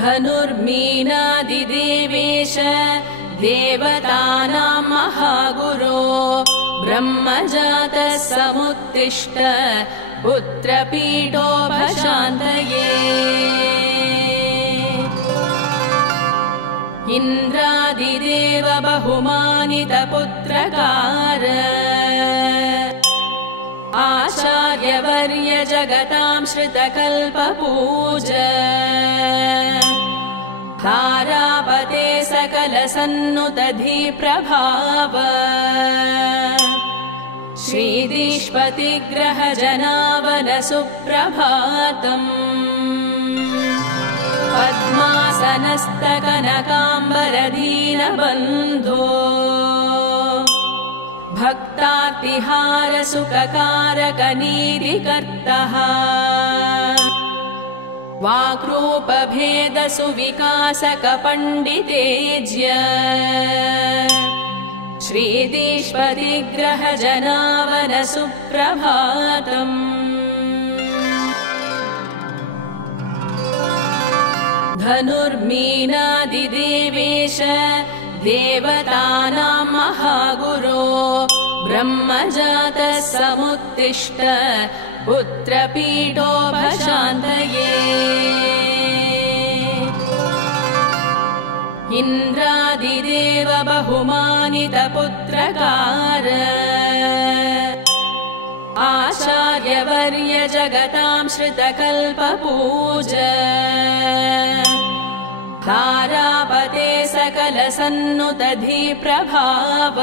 धनुर्मीनादिदेवेश देवतानां महागुरो ब्रह्मजातः समुत्तिष्ठ पुत्रपीठोपशान्तये इन्द्रादिदेव बहुमानितपुत्रकार आचार्यवर्य जगतां श्रितकल्पपूज धारापते सकलसन्नुतधिप्रभाव श्रीदीष्पतिग्रहजनावनसुप्रभातम् पद्मासनस्तकनकाम्बरदीनबन्धो भक्तार्तिहारसुखकारकनीतिकर्तः वाक्रूपभेदसुविकासकपण्डितेज्य श्रीदीष्पतिग्रहजनावनसुप्रभातम् धनुर्मीनादिदेवेश देवतानां महागुरो ब्रह्मजातः समुत्तिष्ठ पुत्रपीठोपशान्तये इन्द्रादिदेव बहुमानितपुत्रकार आचार्यवर्य जगतां श्रितकल्पपूज धारापते सकलसन्नुतधिप्रभाव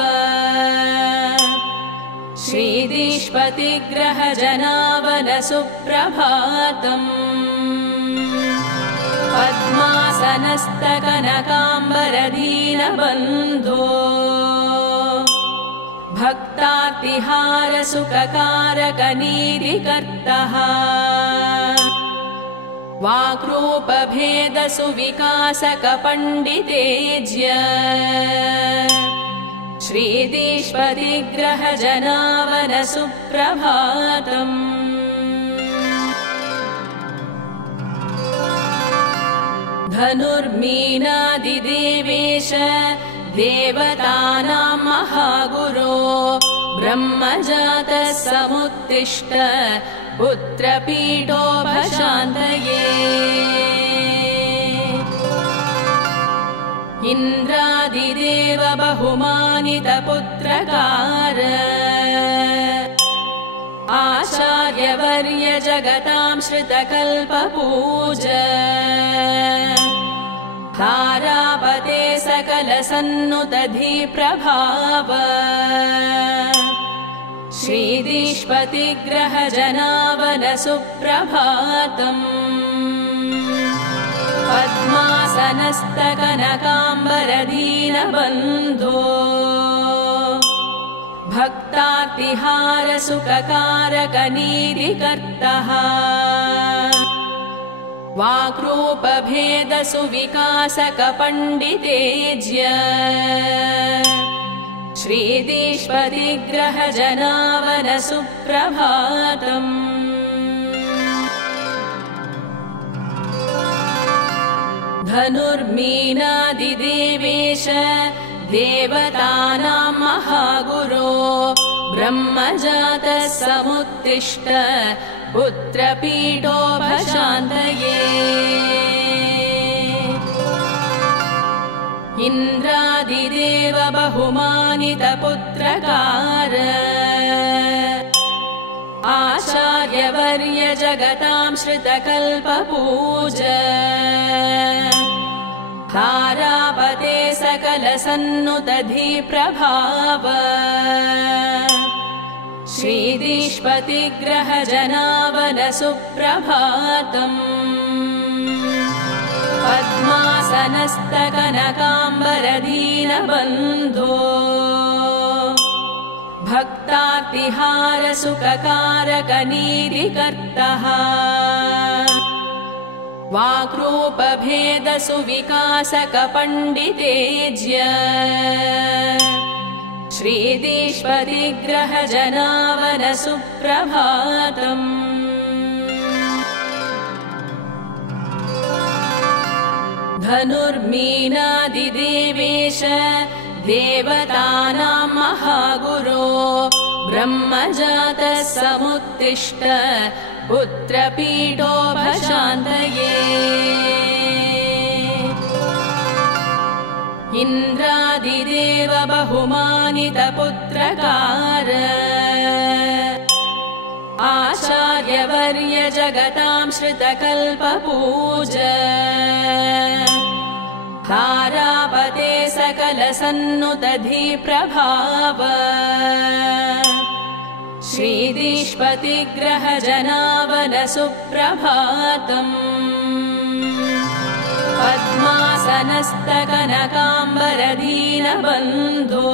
श्रीदीष्पतिग्रहजनावनसुप्रभातम् पद्मासनस्तकनकाम्बरदीनबन्धो भक्तार्तिहारसुखकारकनीतिकर्तः वाक्रूपभेदसुविकासकपण्डितेज्य श्रीदीष्पतिग्रहजनावनसुप्रभातम् धनुर्मीनादिदेवेश देवतानां महागुरो ब्रह्मजातः समुत्तिष्ठ पुत्रपीठोपशान्तये इन्द्रादिदेव बहुमानितपुत्रकार आचार्यवर्य जगतां श्रितकल्पपूज धारापते सकलसन्नुतधिप्रभाव श्रीदीष्पतिग्रहजनावनसुप्रभातम् पद्मासनस्तकनकाम्बरदीनबन्धो भक्तार्तिहारसुखकारकनीतिकर्तः वाक्रूपभेदसुविकासकपण्डितेज्य श्रीदीष्पतिग्रहजनावनसुप्रभातम् धनुर्मीनादिदेवेश देवतानां महागुरो ब्रह्मजातः समुत्तिष्ठ पुत्रपीठोपशान्तये इन्द्रादिदेव बहुमानितपुत्रकार आचार्यवर्य जगतां श्रितकल्पपूज धारापते सकलसन्नुतधिप्रभाव श्रीदीष्पतिग्रहजनावनसुप्रभातम् पद्मासनस्तकनकाम्बरदीनबन्धो भक्तार्तिहारसुखकारकनीतिकर्तः वाक्रूपभेदसुविकासकपण्डितेज्य श्रीदीष्पतिग्रहजनावनसुप्रभातम् धनुर्मीनादिदेवेश देवतानां महागुरो ब्रह्मजातः समुत्तिष्ठ पुत्रपीठोपशान्तये इन्द्रादिदेव बहुमानितपुत्रकार आचार्यवर्य जगतां श्रुतकल्पपूज तारापते सकलसन्नुतधिप्रभाव श्रीदीष्पतिग्रहजनावन सुप्रभातम् पद्मासनस्तकनकाम्बरदीनबन्धो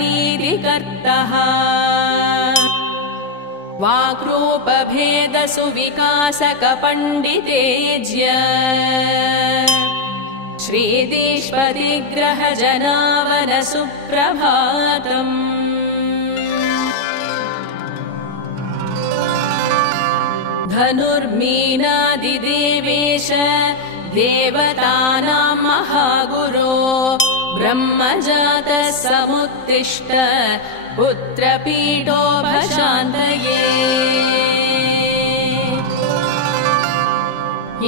भक्तातिहारसुखकारकनीतिकर्तः वाक्रूपभेदसुविकासकपण्डितेज्य श्रीदीष्पतिग्रहजनावन सुप्रभातम् धनुर्मीनादिदेवेश देवतानां महागुरो ब्रह्मजातः समुत्तिष्ठ पुत्रपीठोपशान्तये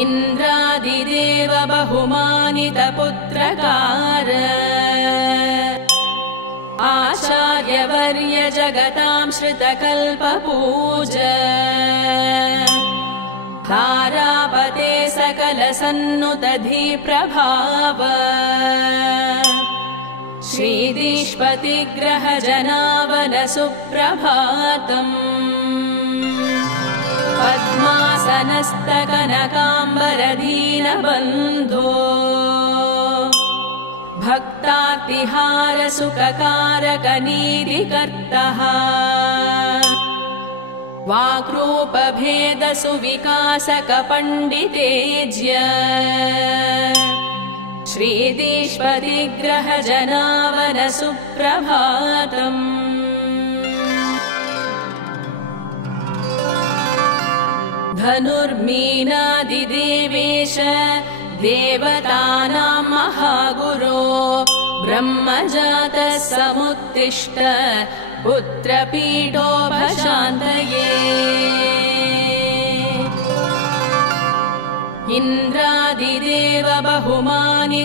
इन्द्रादिदेव बहुमानितपुत्रकार आचार्यवर्य जगतां श्रुतकल्पपूज तारापते सकलसन्नुतधिप्रभाव श्रीदीष्पतिग्रहजनावन सुप्रभातम् पद्मासनस्तकनकाम्बरदीनबन्धो भक्तातिहारसुखकारकनीतिकर्तः वाक्रूपभेदसुविकासकपण्डितेज्य श्रीदीष्पतिग्रहजनावन सुप्रभातम् धनुर्मीनादिदेवेश देवतानां महागुरो ब्रह्मजातः समुत्तिष्ठ पुत्रपीठोपशान्तये इन्द्रादिदेव बहुमानितपुत्रकार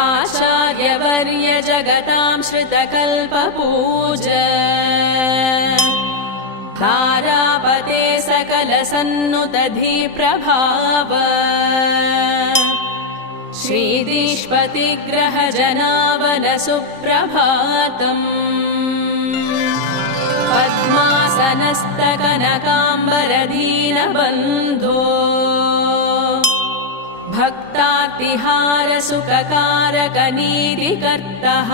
आचार्यवर्य जगतां श्रुतकल्पपूज तारापते सकलसन्नुतधिप्रभाव श्रीदीष्पतिग्रहजनावन सुप्रभातम् पद्मासनस्तकनकाम्बरदीनबन्धो भक्तातिहारसुखकारकनीतिकर्तः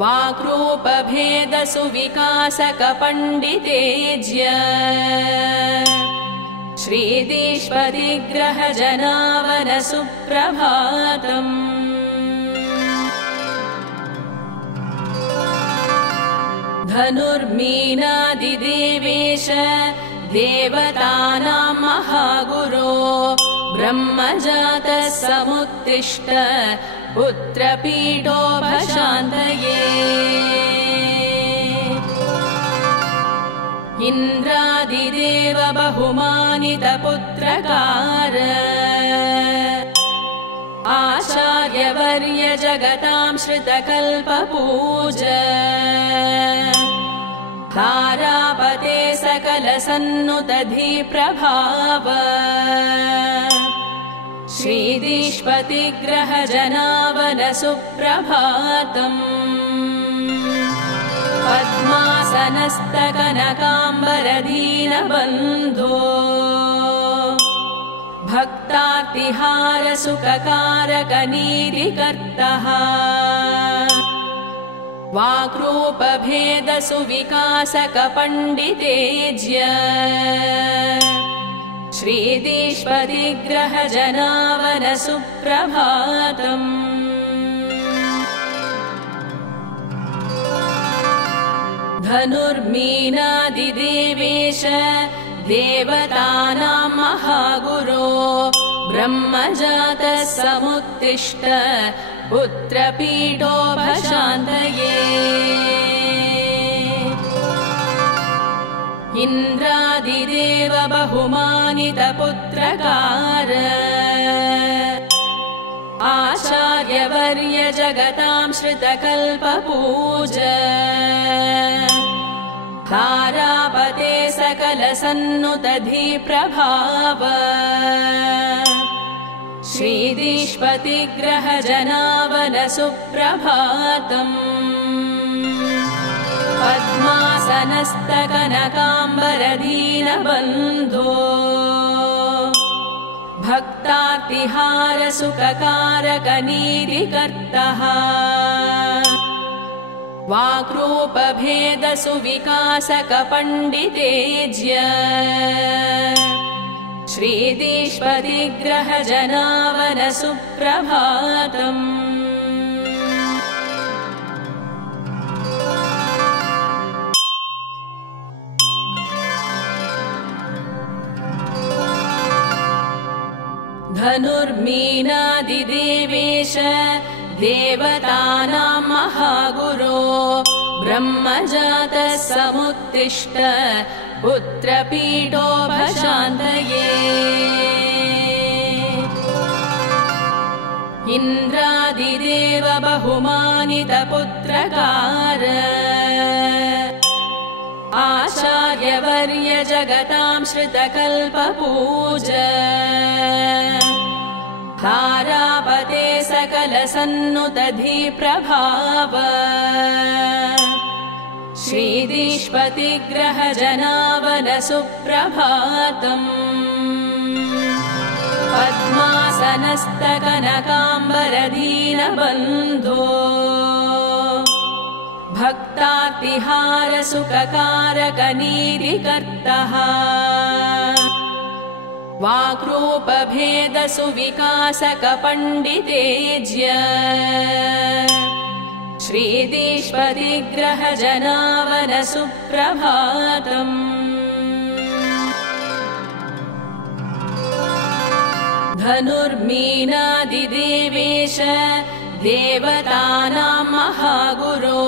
वाक्रूपभेदसुविकासकपण्डितेज्य श्रीदीष्पतिग्रहजनावन सुप्रभातम् धनुर्मीनादिदेवेश देवतानां महागुरो ब्रह्मजातः समुत्तिष्ठ पुत्रपीठोपशान्तये इन्द्रादिदेव बहुमानितपुत्रकार आचार्यवर्य जगतां श्रुतकल्पपूज तारापते सकलसन्नुतधिप्रभाव श्रीदीष्पतिग्रहजनावन सुप्रभातम् पद्मासनस्तकनकाम्बरदीनबन्धो भक्तातिहारसुखकारकनीतिकर्तः वाक्रूपभेदसुविकासकपण्डितेज्य श्रीदीष्पतिग्रहजनावन सुप्रभातम् धनुर्मीनादिदेवेश देवतानां महागुरो ब्रह्मजातः समुत्तिष्ठ पुत्रपीठोपशान्तये इन्द्रादिदेव बहुमानितपुत्रकार आचार्यवर्य जगतां श्रुतकल्पपूज तारापते सकलसन्नुतधिप्रभाव श्रीदीष्पतिग्रहजनावन सुप्रभातम् पद्मासनस्तकनकाम्बरदीनबन्धो भक्तार्तिहारसुखकारकनीतिकर्तः वाक्रूपभेदसुविकासकपण्डितेज्य श्रीदीष्पतिग्रहजनावन सुप्रभातम् धनुर्मीनादिदेवेश देवतानां महागुरो ब्रह्मजातः समुत्तिष्ठ पुत्रपीठोपशान्तये इन्द्रादिदेव बहुमानितपुत्रकार आचार्यवर्य जगतां श्रुतकल्पपूज तारापते सकलसन्नुतधिप्रभाव श्रीदीष्पतिग्रहजनावन सुप्रभातम् पद्मासनस्तकनकाम्बरदीनबन्धो भक्तार्तिहारसुखकारकनीतिकर्तः वाक्रूपभेदसुविकासकपण्डितेज्य श्रीदीष्पतिग्रहजनावन सुप्रभातम् धनुर्मीनादिदेवेश देवतानां महागुरो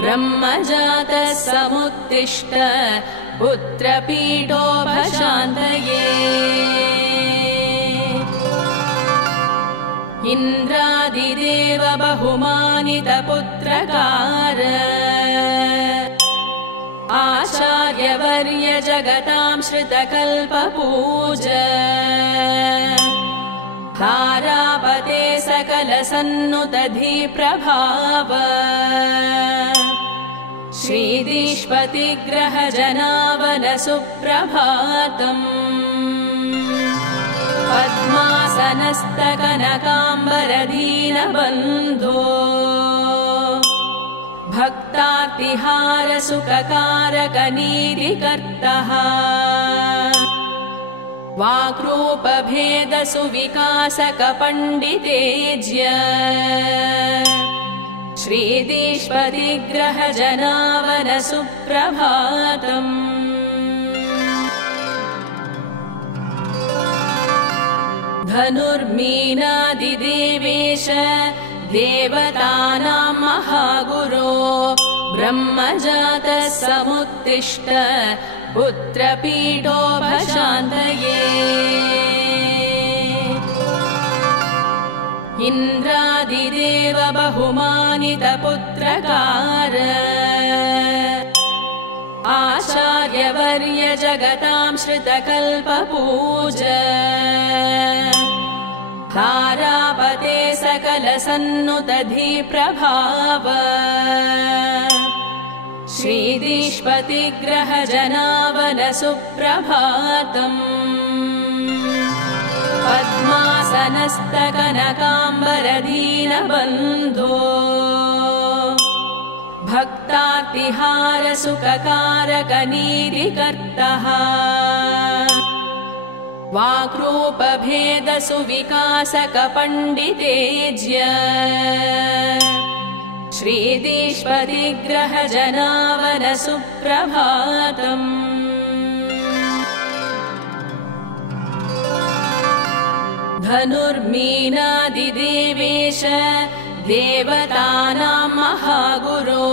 ब्रह्मजातः समुत्तिष्ठ पुत्रपीठोपशान्तये इन्द्रादिदेव बहुमानितपुत्रकार आचार्यवर्य जगतां श्रुतकल्पपूज तारापते सकलसन्नुतधिप्रभाव श्रीदीष्पतिग्रहजनावन सुप्रभातम् पद्मासनस्तकनकाम्बरदीनबन्धो भक्तार्तिहारसुखकारकनीतिकर्तः वाक्रूपभेदसुविकासकपण्डितेज्य श्रीदीष्पतिग्रहजनावन सुप्रभातम् धनुर्मीनादिदेवेश देवतानां महागुरो ब्रह्मजातः समुत्तिष्ठ पुत्रपीठोपशान्तये इन्द्रादिदेव बहुमानितपुत्रकार आचार्यवर्य जगतां श्रुतकल्पपूज तारापते सकलसन्नुतधिप्रभाव श्रीदीष्पतिग्रहजनावन सुप्रभातम् पद्मासनस्तकनकाम्बरदीनबन्धो भक्तार्तिहारसुखकारकनीतिकर्तः वाक्रूपभेदसुविकासकपण्डितेज्य श्रीदीष्पतिग्रहजनावनसुप्रभातम् धनुर्मीनादिदेवेश देवतानां महागुरो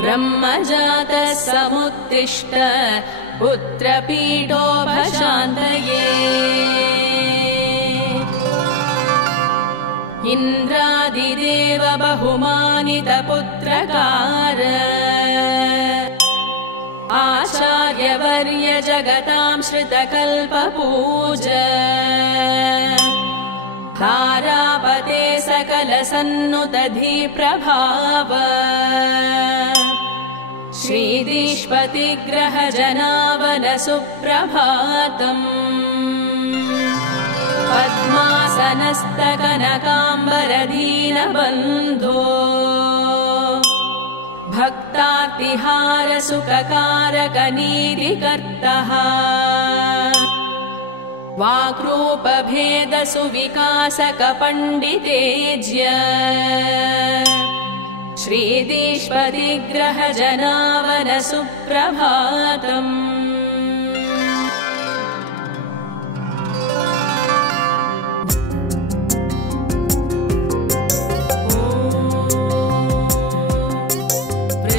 ब्रह्मजातः समुत्तिष्ठ पुत्रपीठोपशान्तये इन्द्रादिदेव बहुमानितपुत्रकार आचार्यवर्य जगतां श्रितकल्पपूज तारापते सकलसन्नुतधिप्रभाव श्रीदीष्पतिग्रहजनावनसुप्रभातम् पद्मासनस्तकनकाम्बरदीनबन्धो भक्तार्तिहारसुखकारकनीतिकर्तः वाक्रूपभेदसुविकासकपण्डितेज्य श्रीदीष्पतिग्रहजनावनसुप्रभातम्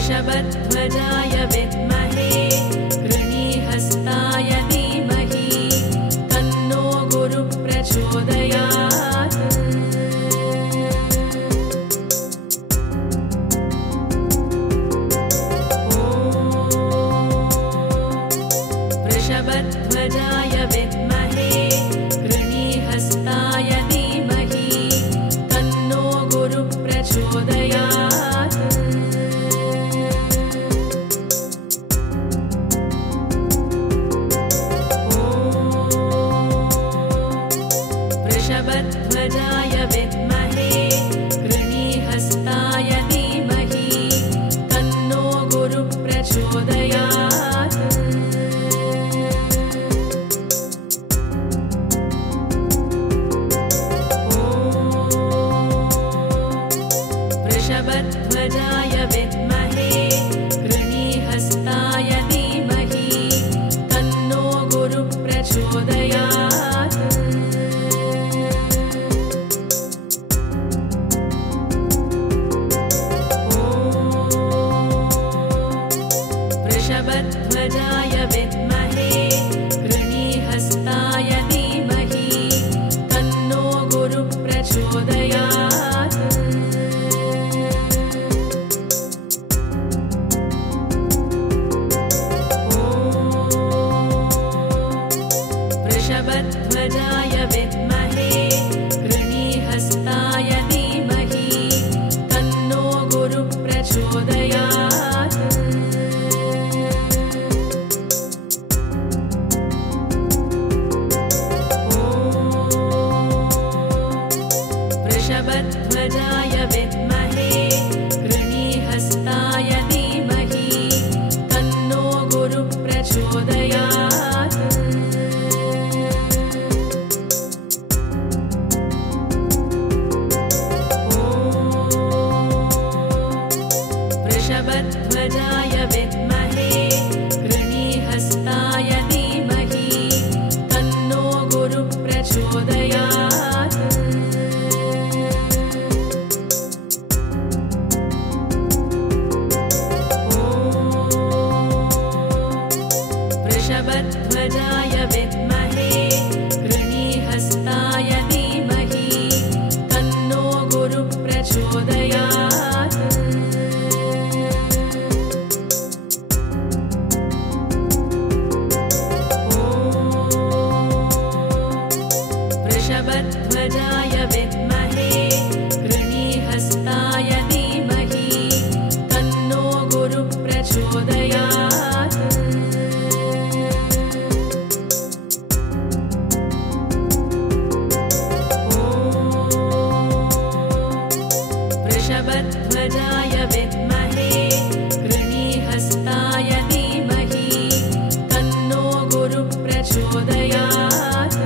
वृषभध्वजाय विद्महे कृणीहस्ताय धीमहि तन्नो गुरुः प्रचोदयात् वृषभध्वजाय विद्महे कृणीहस्ताय धीमहि तन्नो गुरुः प्रचोदयात् वृषभध्वजाय विद्महे कृणीहस्ताय धीमहि तन्नो गुरुः प्रचोदयात् वृषभध्वजाय विद्महे कृणीहस्ताय धीमहि तन्नो गुरुः प्रचोदयात् वृषभध्वजाय विद्महे कृणीहस्ताय धीमहि तन्नो गुरुः प्रचोदयात् वृषभध्वजाय विद्महे कृणीहस्ताय धीमहि तन्नो गुरुः प्रचोदयात् वृषभध्वजाय विद्महे कृणीहस्ताय धीमहि तन्नो गुरुः प्रचोदयात् वृषभध्वजाय विद्महे कृणीहस्ताय धीमहि तन्नो गुरुः प्रचोदयात् वृषभध्वजाय विद्महे कृणीहस्ताय धीमहि तन्नो गुरुः प्रचोदयात् वृषभध्वजाय विद्महे कृणीहस्ताय धीमहि तन्नो गुरुः प्रचोदयात् वृषभध्वजाय विद्महे कृणीहस्ताय धीमहि तन्नो गुरुः प्रचोदयात्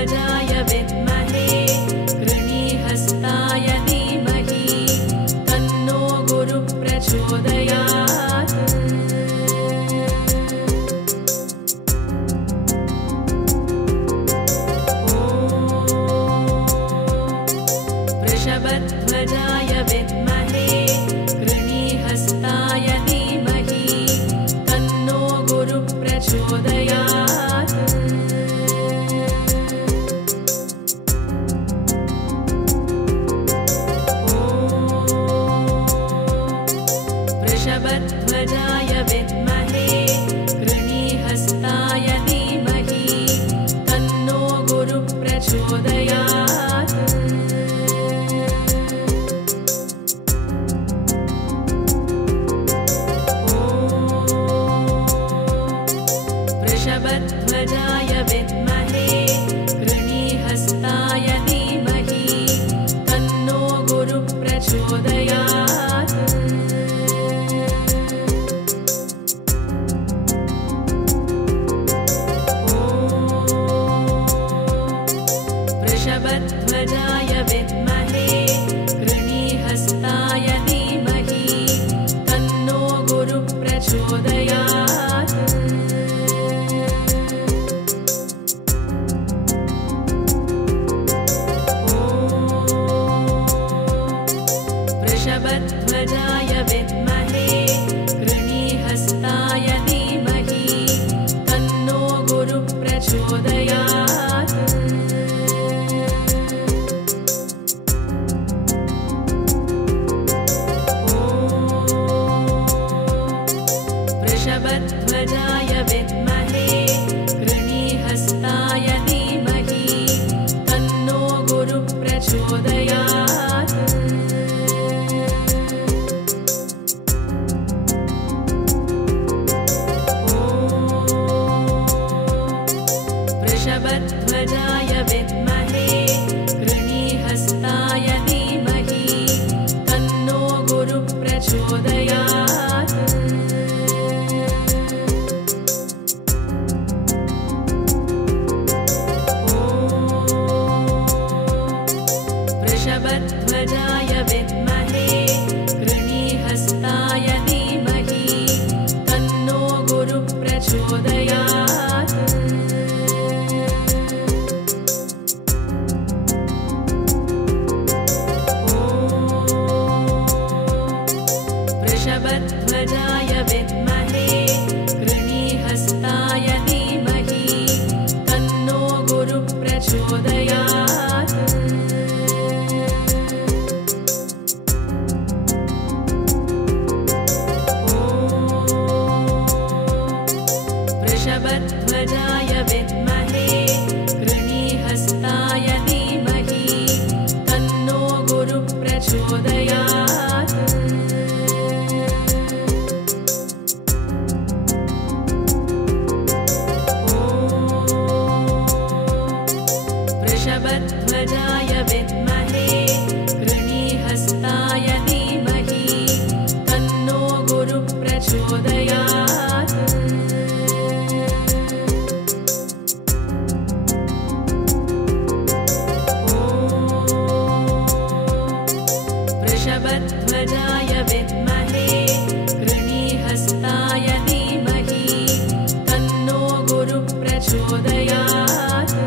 वृषभध्वजाय विद्महे कृणीहस्ताय धीमहि तन्नो गुरुः प्रचोदयात्। वृषभध्वजाय विद्महे कृणीहस्ताय धीमहि तन्नो गुरुः प्रचोदयात्। वृषभध्वजाय विद्महे कृणीहस्ताय धीमहि तन्नो गुरुः प्रचोदयात्। वृषभध्वजाय विद्महे कृणीहस्ताय धीमहि तन्नो गुरुः प्रचोदयात्। वृषभध्वजाय विद्महे कृणीहस्ताय धीमहि तन्नो गुरुः प्रचोदयात्। वृषभध्वजाय विद्महे कृणीहस्ताय धीमहि तन्नो गुरुः प्रचोदयात्। वृषभध्वजाय विद्महे कृणीहस्ताय धीमहि तन्नो गुरुः प्रचोदयात्। वृषभध्वजाय विद्महे कृणीहस्ताय धीमहि तन्नो गुरुः प्रचोदयात्। वृषभध्वजाय विद्महे कृणीहस्ताय धीमहि तन्नो गुरुः प्रचोदयात्। वृषभध्वजाय विद्महे कृणीहस्ताय धीमहि तन्नो गुरुः प्रचोदयात्। वृषभध्वजाय विद्महे कृणीहस्ताय धीमहि तन्नो गुरुः प्रचोदयात्। वृषभध्वजाय विद्महे कृणीहस्ताय धीमहि तन्नो गुरुः प्रचोदयात्। वृषभध्वजाय विद्महे कृणीहस्ताय धीमहि तन्नो गुरुः प्रचोदयात्।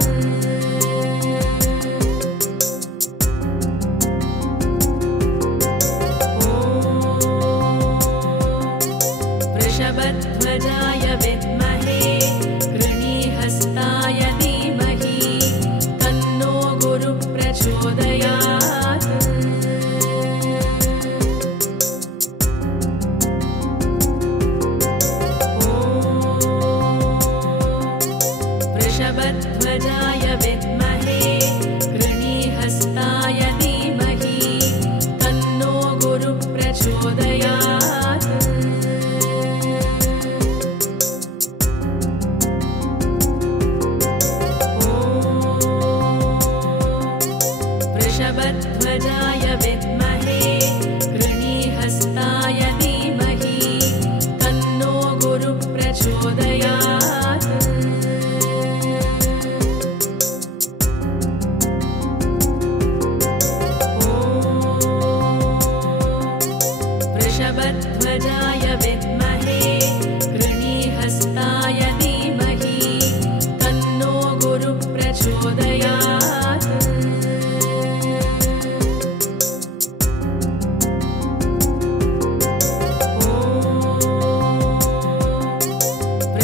प्रचोदयात्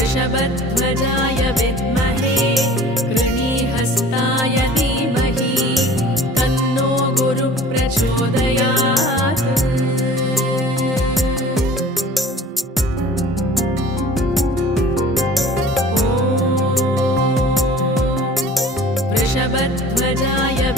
वृषभध्वजाय विद्महे कृणीहस्ताय धीमहि तन्नो गुरुः प्रचोदयात् वृषभध्वजाय